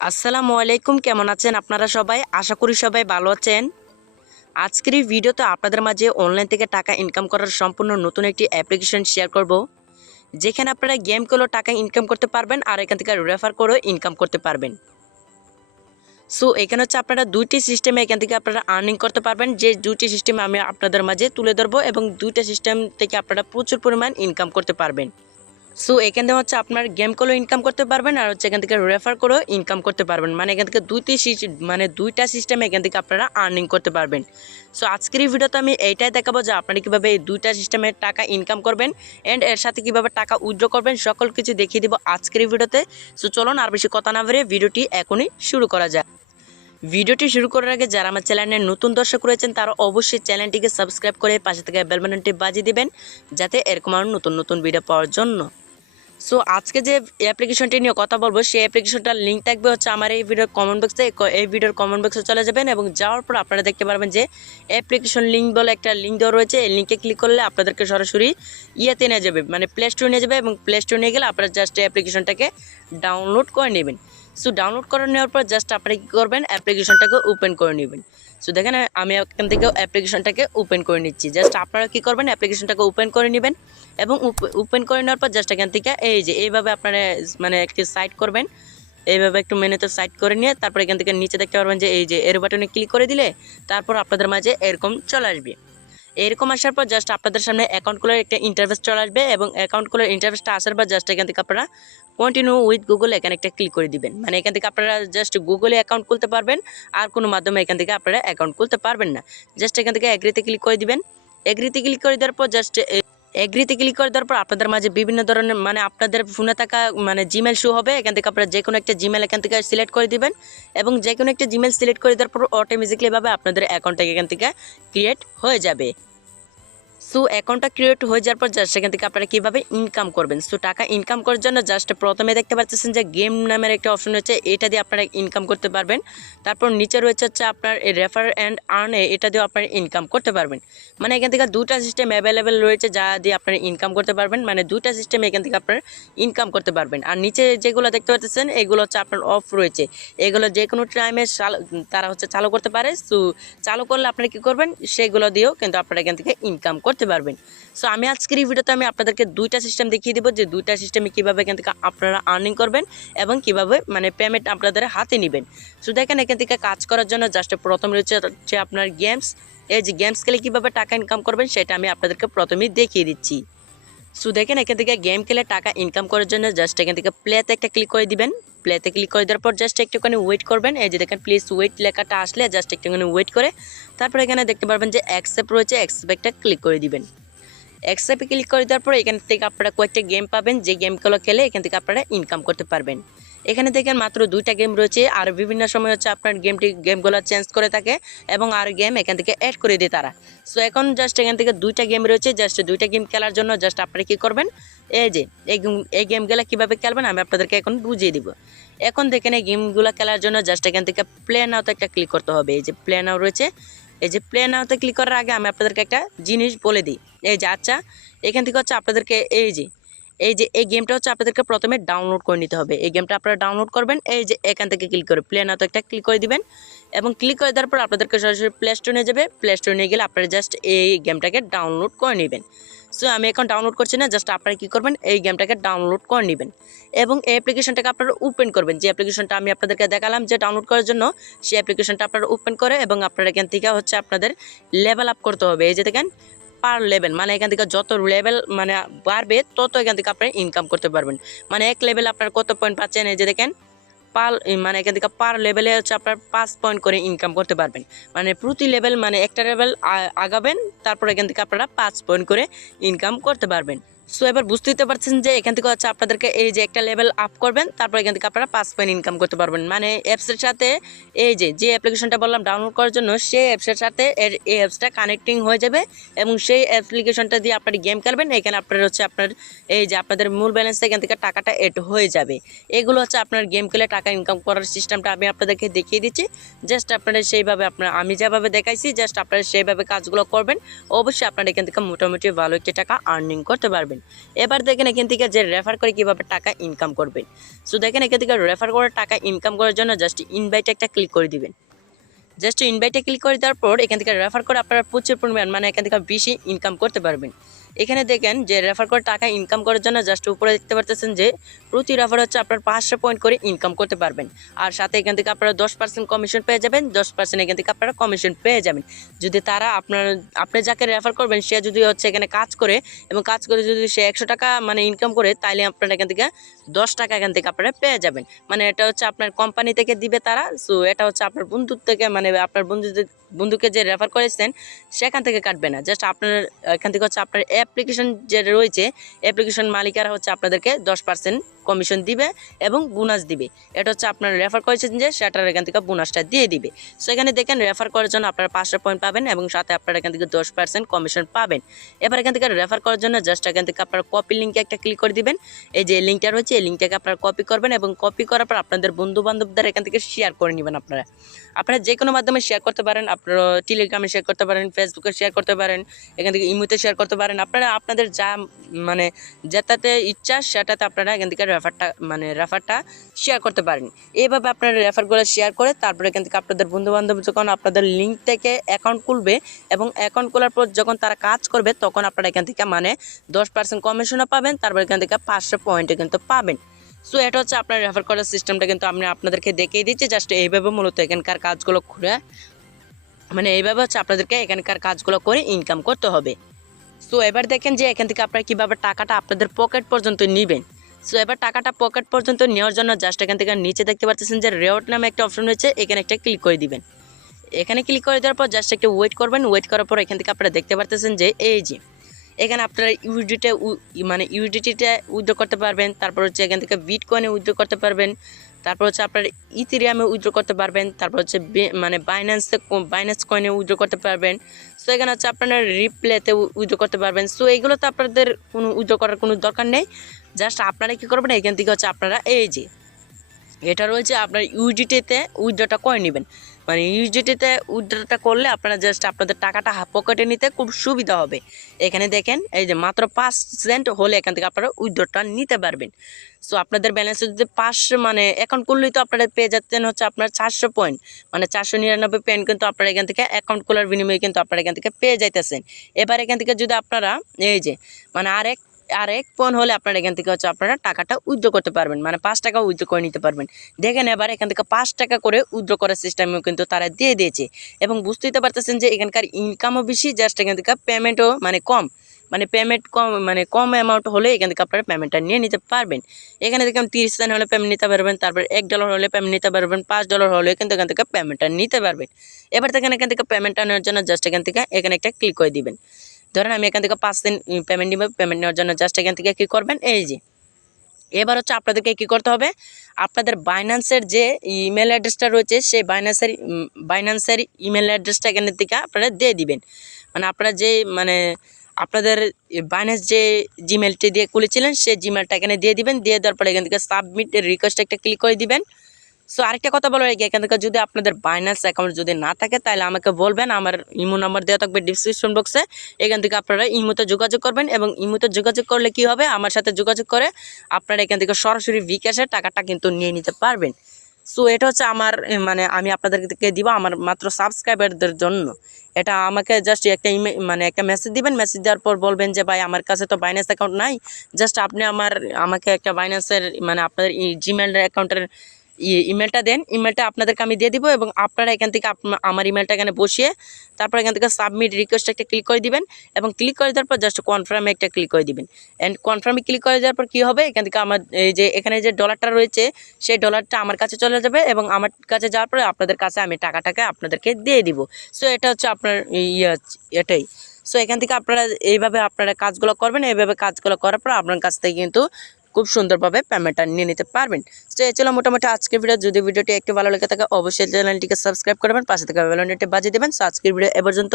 আসসালামু আলাইকুম, কেমন আছেন আপনারা সবাই? আশা করি সবাই ভালো আছেন। আজকের এই ভিডিওতে আপনাদের মাঝে অনলাইন থেকে টাকা ইনকাম করার সম্পূর্ণ নতুন একটি অ্যাপ্লিকেশন শেয়ার করব, যেখানে আপনারা গেম খেলেও টাকা ইনকাম করতে পারবেন আর এখান থেকে রেফার করেও ইনকাম করতে পারবেন। সো এখানে হচ্ছে আপনারা দুইটি সিস্টেমে এখান থেকে আপনারা আর্নিং করতে পারবেন, যে দুইটি সিস্টেম আমি আপনাদের মাঝে তুলে ধরবো এবং দুইটা সিস্টেম থেকে আপনারা প্রচুর পরিমাণ ইনকাম করতে পারবেন। সো এখান থেকে হচ্ছে আপনার গেম করেও ইনকাম করতে পারবেন আর হচ্ছে এখান থেকে রেফার করেও ইনকাম করতে পারবেন। মানে এখান থেকে দুইটা সিস্টেমে এখান থেকে আপনারা আর্নিং করতে পারবেন। সো আজকের এই ভিডিওতে আমি এইটাই দেখাবো যে আপনারা কীভাবে এই দুইটা সিস্টেমে টাকা ইনকাম করবেন অ্যান্ড এর সাথে কীভাবে টাকা উইথড্র করবেন, সকল কিছু দেখিয়ে দিব আজকের এই ভিডিওতে। সো চলুন আর বেশি কথা না বেরিয়ে ভিডিওটি এখনই শুরু করা যায়। ভিডিওটি শুরু করার আগে যারা আমার চ্যানেলে নতুন দর্শক রয়েছেন তারা অবশ্যই চ্যানেলটিকে সাবস্ক্রাইব করে পাশে থেকে বেল বাটনটি বাজিয়ে দিবেন, যাতে এরকম আরও নতুন নতুন ভিডিও পাওয়ার জন্য। সো আজকে যে অ্যাপ্লিকেশনটি নিয়ে কথা বলবো সেই অ্যাপ্লিকেশনটার লিঙ্ক থাকবে হচ্ছে আমার এই ভিডিওর কমেন্ট বক্সে। এই ভিডিওর কমেন্ট বক্সে চলে যাবেন এবং যাওয়ার পর আপনারা দেখতে পারবেন যে অ্যাপ্লিকেশন লিঙ্ক বলে একটা লিঙ্ক দেওয়া রয়েছে। এই লিঙ্কে ক্লিক করলে আপনাদেরকে সরাসরি ইয়েতে নিয়ে যাবে, মানে প্লে স্টোরে নিয়ে যাবে এবং প্লে স্টোরে নিয়ে গেলে আপনারা জাস্ট অ্যাপ্লিকেশনটাকে ডাউনলোড করে নেবেন। সো ডাউনলোড করে নেওয়ার পর জাস্ট আপনারা কী করবেন, অ্যাপ্লিকেশনটাকে ওপেন করে নেবেন। সো দেখেন আমি এখান থেকে অ্যাপ্লিকেশনটাকে ওপেন করে নিচ্ছি। জাস্ট আপনারা কী করবেন, অ্যাপ্লিকেশনটাকে ওপেন করে নেবেন এবং ওপেন করে নেওয়ার পর জাস্ট এখান থেকে এই যে এইভাবে আপনারা মানে একটি সাইড করবেন। এইভাবে একটু মেনুতে সাইড করে নিয়ে তারপর এখান থেকে নিচে দেখতে পারবেন যে এই যে এর বাটনে ক্লিক করে দিলে তারপর আপনাদের মাঝে এরকম চলে আসবে। এরকম আসার পর জাস্ট আপনাদের সামনে অ্যাকাউন্ট খোলার একটা ইন্টারফেস চলে আসবে এবং অ্যাকাউন্ট খোলার ইন্টারফেসটা আসার পর জাস্ট এখান থেকে আপনারা কন্টিনিউ উইথ গুগল এখানে একটা ক্লিক করে দিবেন। মানে এখান থেকে আপনারা জাস্ট গুগলে অ্যাকাউন্ট খুলতে পারবেন, আর কোনো মাধ্যমে এখান থেকে আপনারা অ্যাকাউন্ট খুলতে পারবেন না। জাস্ট এখান থেকে এগ্রিতে ক্লিক করে দিবেন। এগ্রিতে ক্লিক করে দেওয়ার পর জাস্ট এগ্রিতে ক্লিক করে দেওয়ার পর আপনাদের মাঝে বিভিন্ন ধরনের মানে আপনাদের ফোনে থাকা মানে জিমেল শো হবে। এখান থেকে আপনারা যে কোনো একটা জিমেল এখান থেকে সিলেক্ট করে দিবেন এবং যে কোনো একটা জিমেল সিলেক্ট করে দেওয়ার পর অটোমেটিক্যালিভাবে আপনাদের অ্যাকাউন্টটা এখান থেকে ক্রিয়েট হয়ে যাবে। সো অ্যাকাউন্টটা ক্রিয়েট হয়ে যাওয়ার পর জাস্ট সেখান থেকে আপনারা কীভাবে ইনকাম করবেন। সো টাকা ইনকাম করার জন্য জাস্ট প্রথমে দেখতে পাচ্ছেন যে গেম নামের একটা অপশন রয়েছে, এটা দিয়ে আপনারা ইনকাম করতে পারবেন। তারপর নিচে রয়েছে হচ্ছে আপনার রেফার অ্যান্ড আর্ন, এটা দিয়েও আপনারা ইনকাম করতে পারবেন। মানে এখান থেকে দুটা সিস্টেম অ্যাভেলেবেল রয়েছে যা দিয়ে আপনারা ইনকাম করতে পারবেন। মানে দুটা সিস্টেম এখান থেকে আপনারা ইনকাম করতে পারবেন। আর নিচে যেগুলো দেখতে পাচ্ছেন এগুলো হচ্ছে আপনার অফ রয়েছে, এগুলো যে কোনো টাইমে তারা হচ্ছে চালু করতে পারে। সো চালু করলে আপনারা কী করবেন, সেগুলো দিয়েও কিন্তু আপনারা এখান থেকে ইনকাম করতে পারবেন। সো আমি আজকের এই ভিডিওতে আমি আপনাদেরকে দুইটা সিস্টেম দেখিয়ে দেবো যে দুইটা সিস্টেমে কীভাবে এখান থেকে আপনারা আর্নিং করবেন এবং কীভাবে মানে পেমেন্ট আপনাদের হাতে নেবেন। সো দেখেন এখান থেকে কাজ করার জন্য জাস্ট প্রথম রয়েছে হচ্ছে আপনার গেমস। এই যে গেমস খেলে কীভাবে টাকা ইনকাম করবেন সেটা আমি আপনাদেরকে প্রথমেই দেখিয়ে দিচ্ছি। সো দেখেন এখান থেকে গেম খেলে টাকা ইনকাম করার জন্য জাস্ট এখান থেকে প্লেতে একটা ক্লিক করে দিবেন। প্লেতে ক্লিক করে দেওয়ার পর জাস্ট একটুখানি ওয়েট করবেন। এই যে দেখেন প্লিজ ওয়েট লেখাটা আসলে জাস্ট একটুখানি ওয়েট করে তারপর এখানে দেখতে পারবেন যে অ্যাকসেপ্ট রয়েছে, অ্যাকসেপ্টটা ক্লিক করে দিবেন। অ্যাকসেপ্টে ক্লিক করে দেওয়ার পর এখান থেকে আপনারা কয়েকটা গেম পাবেন, যে গেমগুলো খেলে এখান থেকে আপনারা ইনকাম করতে পারবেন। এখানে দেখেন মাত্র দুইটা গেম রয়েছে, আর বিভিন্ন সময় হচ্ছে আপনার গেমগুলো চেঞ্জ করে থাকে এবং আর গেম এখান থেকে অ্যাড করে দেয় তারা। সো এখন জাস্ট এখান থেকে দুইটা গেম রয়েছে, জাস্ট দুইটা গেম খেলার জন্য জাস্ট আপনারা কী করবেন, এই যে এই গেমগুলো কীভাবে খেলবেন আমি আপনাদেরকে এখন বুঝিয়ে দিব। এখন দেখেন এই গেমগুলো খেলার জন্য জাস্ট এখান থেকে প্লে নাওতে একটা ক্লিক করতে হবে। এই যে প্লে নাও রয়েছে, এই যে প্লে নাওতে ক্লিক করার আগে আমি আপনাদেরকে একটা জিনিস বলে দিই। এই যে আচ্ছা এখান থেকে হচ্ছে আপনাদেরকে এই গেমটা হচ্ছে আপনাদেরকে প্রথমে ডাউনলোড করে নিতে হবে। এই গেমটা আপনারা ডাউনলোড করবেন, এই যে এখান থেকে ক্লিক করে প্লে নাওতে একটা ক্লিক করে দিবেন এবং ক্লিক করে দেওয়ার পর আপনাদেরকে সরাসরি প্লে স্টোরে নিয়ে যাবে। প্লে স্টোরে নিয়ে গেলে আপনারা জাস্ট এই গেমটাকে ডাউনলোড করে নেবেন। সো আমি এখন ডাউনলোড করছি না, জাস্ট আপনারা কী করবেন, এই গেমটাকে ডাউনলোড করে নেবেন এবং এই অ্যাপ্লিকেশনটাকে আপনারা ওপেন করবেন। যে অ্যাপ্লিকেশনটা আমি আপনাদেরকে দেখালাম যে ডাউনলোড করার জন্য, সেই অ্যাপ্লিকেশনটা আপনারা ওপেন করে এবং আপনারা এখান থেকে হচ্ছে আপনাদের লেভেল আপ করতে হবে। এই যে দেখেন পার লেভেল, মানে এখান থেকে যত লেভেল মানে বাড়বে তত এখান থেকে আপনারা ইনকাম করতে পারবেন। মানে এক লেভেল আপনার কত পয়েন্ট পাচ্ছেন, এই যে দেখেন মানে এখান থেকে পার লেভেলে হচ্ছে আপনার 5 পয়েন্ট করে ইনকাম করতে পারবেন। মানে প্রতি লেভেল মানে একটা লেভেল আগাবেন, তারপর এখান থেকে আপনারা 5 পয়েন্ট করে ইনকাম করতে পারবেন। সো এবার বুঝতে পারছেন যে এখান থেকে হচ্ছে আপনাদেরকে এই যে একটা লেভেল আপ করবেন, তারপর এখান থেকে আপনারা 5 পয়েন্ট ইনকাম করতে পারবেন। মানে অ্যাপসের সাথে এই যে অ্যাপ্লিকেশনটা বললাম ডাউনলোড করার জন্য, সেই অ্যাপসের সাথে এই অ্যাপসটা কানেক্টিং হয়ে যাবে এবং সেই অ্যাপ্লিকেশনটা দিয়ে আপনারা গেম খেলবেন। এখানে আপনার হচ্ছে আপনার এই যে আপনাদের মূল ব্যালেন্স এখান থেকে টাকাটা এড হয়ে যাবে। এগুলো হচ্ছে আপনার গেম খেলে টাকা ইনকাম করার সিস্টেমটা আমি আপনাদেরকে দেখিয়ে দিচ্ছি। জাস্ট আপনারা সেইভাবে আমি যেভাবে দেখাইছি জাস্ট আপনারা সেইভাবে কাজগুলো করবেন, অবশ্যই আপনারা এখান থেকে মোটামুটি ভালো একটি টাকা আর্নিং করতে পারবেন। পারবেন। এবার দেখেন এখান থেকে যে রেফার করে কীভাবে টাকা ইনকাম করবেন। সো দেখেন এখান থেকে রেফার করে টাকা ইনকাম করার জন্য জাস্ট ইনভাইটে একটা ক্লিক করে দিবেন। জাস্ট ইনভাইটে ক্লিক করে দেওয়ার পর এখান থেকে রেফার করে আপনারা প্রচুর পরিমাণ মানে এখান থেকে বেশি ইনকাম করতে পারবেন। এখানে দেখেন যে রেফার করে টাকা ইনকাম করার জন্য জাস্ট উপরে দেখতে পারতেছেন যে প্রতি রেফার হচ্ছে আপনার 500 পয়েন্ট করে ইনকাম করতে পারবেন। আর সাথে এখান থেকে আপনারা 10% কমিশন পেয়ে যাবেন, 10% এখান থেকে আপনারা কমিশন পেয়ে যাবেন। যদি তারা আপনি যাকে রেফার করবেন সে যদি হচ্ছে এখানে কাজ করে এবং কাজ করে যদি সে 100 টাকা মানে ইনকাম করে, তাইলে আপনারা এখান থেকে 10 টাকা এখান থেকে আপনারা পেয়ে যাবেন। মানে এটা হচ্ছে আপনার কোম্পানি থেকে দিবে তারা। সো এটা হচ্ছে আপনার বন্ধুর থেকে মানে আপনার বন্ধুকে যে রেফার করেছেন সেখান থেকে কাটবে না। জাস্ট আপনার এখান থেকে হচ্ছে আপনার অ্যাপ্লিকেশন যে রয়েছে অ্যাপ্লিকেশন মালিকারা হচ্ছে আপনাদেরকে 10% কমিশন দিবে এবং বোনাস দিবে। এটা হচ্ছে আপনার রেফার করেছেন যে সেটার এখান থেকে বোনাসটা দিয়ে দিবে। সো এখানে দেখেন রেফার করার জন্য আপনারা 500 পয়েন্ট পাবেন এবং সাথে আপনারা এখান থেকে 10% কমিশন পাবেন। এবার এখান থেকে রেফার করার জন্য জাস্ট এখান থেকে আপনারা কপি লিঙ্কে একটা ক্লিক করে দিবেন। এই যে লিঙ্কটা রয়েছে এই লিঙ্কটাকে আপনারা কপি করবেন এবং কপি করার পর আপনাদের বন্ধু বান্ধবদের এখান থেকে শেয়ার করে নেবেন। আপনারা যে কোনো মাধ্যমে শেয়ার করতে পারেন। আপনারা টেলিগ্রামে শেয়ার করতে পারেন, ফেসবুকে শেয়ার করতে পারেন, এখান থেকে ইমোতে শেয়ার করতে পারেন। আপনারা আপনাদের যা মানে যেটাতে ইচ্ছা সেটাতে আপনারা এখান থেকে রেফারটা শেয়ার করতে পারেন। এইভাবে আপনারা রেফারগুলো শেয়ার করে তারপরে এখান থেকে আপনাদের বন্ধুবান্ধব যখন আপনাদের লিঙ্ক থেকে অ্যাকাউন্ট খুলবে এবং অ্যাকাউন্ট খোলার পর যখন তারা কাজ করবে তখন আপনারা এখান থেকে 10% কমিশনও পাবেন, তারপর এখান থেকে 500 পয়েন্টে কিন্তু পাবেন। সো এটা হচ্ছে আপনার রেফার করার সিস্টেমটা কিন্তু আমি আপনাদেরকে দেখিয়ে দিচ্ছি। জাস্ট এইভাবে মূলত এখানকার কাজগুলো করে এইভাবে হচ্ছে আপনাদেরকে এখানকার কাজগুলো করে ইনকাম করতে হবে। সো এবার দেখেন যে এখান থেকে আপনারা কীভাবে টাকাটা আপনাদের পকেট পর্যন্ত নেবেন। সো এবার টাকাটা পকেট পর্যন্ত নেওয়ার জন্য জাস্ট এখান থেকে নিচে দেখতে পাচ্ছেন যে রেওয়ার্ড নামে একটা অপশন রয়েছে, এখানে একটা ক্লিক করে দিবেন। এখানে ক্লিক করে দেওয়ার পর জাস্ট একটু ওয়েট করবেন। ওয়েট করার পর এখান থেকে আপনারা দেখতে পাচ্ছেন যে এই যে এখানে আপনারা ইউডিটিতে উইথড্র করতে পারবেন, তারপর হচ্ছে এখান থেকে বিটকয়েনে উইথড্র করতে পারবেন, তারপর হচ্ছে আপনার ইথেরিয়ামে উইথড্র করতে পারবেন, তারপর হচ্ছে বাইন্যান্স কয়েনে উইথড্র করতে পারবেন। সো এখানে হচ্ছে আপনারা রিপ্লেতে উইথড্র করতে পারবেন। সো এইগুলোতে আপনাদের কোনো উইথড্র করার কোনো দরকার নেই। জাস্ট আপনারা কী করবেন, এখান থেকে হচ্ছে আপনারা এই যে এটা রয়েছে আপনার ইউডিটিতে উইথড্রটা করে নেবেন। ইউডিটিতে উইথড্রটা করলে আপনারা জাস্ট আপনাদের টাকাটা পকেটে নিতে খুব সুবিধা হবে। এখানে দেখেন এই যে মাত্র 5 সেন্ট হলে এখান থেকে আপনারা উইথড্রটা নিতে পারবেন। সো আপনাদের ব্যালেন্সে যদি 500 অ্যাকাউন্ট করলেই তো আপনারা পেয়ে যাচ্ছেন হচ্ছে আপনার 400 পয়েন্ট 499 পয়েন্ট কিন্তু আপনারা এখান থেকে অ্যাকাউন্ট খোলার বিনিময়ে কিন্তু আপনারা এখান থেকে পেয়ে যাইতেছেন। এবার এখান থেকে যদি আপনারা এই যে আরেক পয়েন্ট হলে আপনারা এখান থেকে হচ্ছে আপনারা টাকাটা উইথড্র করতে পারবেন, 5 টাকা উইথড্র করে নিতে পারবেন। দেখেন এবার এখান থেকে 5 টাকা করে উইথড্র করার সিস্টেমও কিন্তু তারা দিয়ে দিয়েছে এবং বুঝতেই তো পারতেছেন যে এখানকার ইনকামও বেশি, জাস্ট এখান থেকে পেমেন্টও কম। পেমেন্ট কম অ্যামাউন্ট হলে এখান থেকে আপনারা পেমেন্টটা নিয়ে নিতে পারবেন। এখানে দেখেন 30 সেন্ট হলে পেমেন্ট নিতে পারবেন, তারপর $1 হলে পেমেন্ট নিতে পারবেন, $5 হলে কিন্তু এখান থেকে পেমেন্টটা নিতে পারবেন। এবার দেখেন এখান থেকে পেমেন্টটা নেওয়ার জন্য জাস্ট এখানে একটা ক্লিক করে দিবেন। ধরেন আমি এখান থেকে 5 সেন্ট পেমেন্ট নিব। পেমেন্ট নেওয়ার জন্য জাস্ট এখান থেকে কী করবেন, এই যে এবার হচ্ছে আপনাদেরকে কী করতে হবে, আপনাদের বাইন্যান্সের যে ইমেল অ্যাড্রেসটা রয়েছে সেই বাইন্যান্সের ইমেল অ্যাড্রেসটা এখান থেকে আপনারা দিয়ে দিবেন। আপনারা যে আপনাদের বাইন্যান্স যে জিমেলটি দিয়ে খুলেছিলেন সেই জিমেলটা এখানে দিয়ে দিবেন। দিয়ে দেওয়ার পরে এখান থেকে সাবমিট রিকোয়েস্ট একটা ক্লিক করে দিবেন। সো আরেকটা কথা বলার আগে এখান থেকে যদি আপনাদের বাইন্যান্স অ্যাকাউন্ট যদি না থাকে তাহলে আমাকে বলবেন, আমার ইমো নাম্বার দেওয়া থাকবে ডিসক্রিপশন বক্সে। এখান থেকে আপনারা ইমোতে যোগাযোগ করবেন এবং ইমোতে যোগাযোগ করলে কি হবে, আমার সাথে যোগাযোগ করে আপনারা এখান থেকে সরাসরি বিকাশে টাকাটা কিন্তু নিয়ে নিতে পারবেন। সো এটা হচ্ছে আমার আমি আপনাদেরকে দিব আমার মাত্র সাবস্ক্রাইবারদের জন্য। এটা আমাকে জাস্ট একটা একটা মেসেজ দিবেন। মেসেজ দেওয়ার পর বলবেন যে ভাই আমার কাছে তো বাইন্যান্স অ্যাকাউন্ট নাই, জাস্ট আপনি আমাকে একটা বাইন্যান্সের আপনাদের জিমেল অ্যাকাউন্টের ইমেলটা দেন। ইমেলটা আপনাদেরকে আমি দিয়ে দিব এবং আপনারা এখান থেকে আমার ইমেলটা এখানে বসিয়ে তারপর এখান থেকে সাবমিট রিকোয়েস্ট একটা ক্লিক করে দিবেন এবং ক্লিক করে দেওয়ার পর জাস্ট কনফার্মে একটা ক্লিক করে দিবেন। অ্যান্ড কনফার্মে ক্লিক করে দেওয়ার পর কী হবে, এখান থেকে আমার এই যে এখানে যে ডলারটা রয়েছে সেই ডলারটা আমার কাছে চলে যাবে এবং আমার কাছে যাওয়ার পরে আপনাদের কাছে আমি টাকাটাকে আপনাদেরকে দিয়ে দিব। সো এটা হচ্ছে আপনার এটাই। সো এখান থেকে আপনারা এইভাবে আপনারা কাজগুলো করবেন। এইভাবে কাজগুলো করার পর আপনার কাছ থেকে কিন্তু খুব সুন্দরভাবে পেমেন্টটা নিয়ে নিতে পারবেন। তো এই ছিল মোটামুটি আজকের ভিডিও। যদি ভিডিওটি একটু ভালো লেগে থাকে অবশ্যই চ্যানেলটিকে সাবস্ক্রাইব করবেন, পাশে থাকা বেল আইকনটি বাজিয়ে দেবেন। সো আজকের ভিডিও এ পর্যন্ত।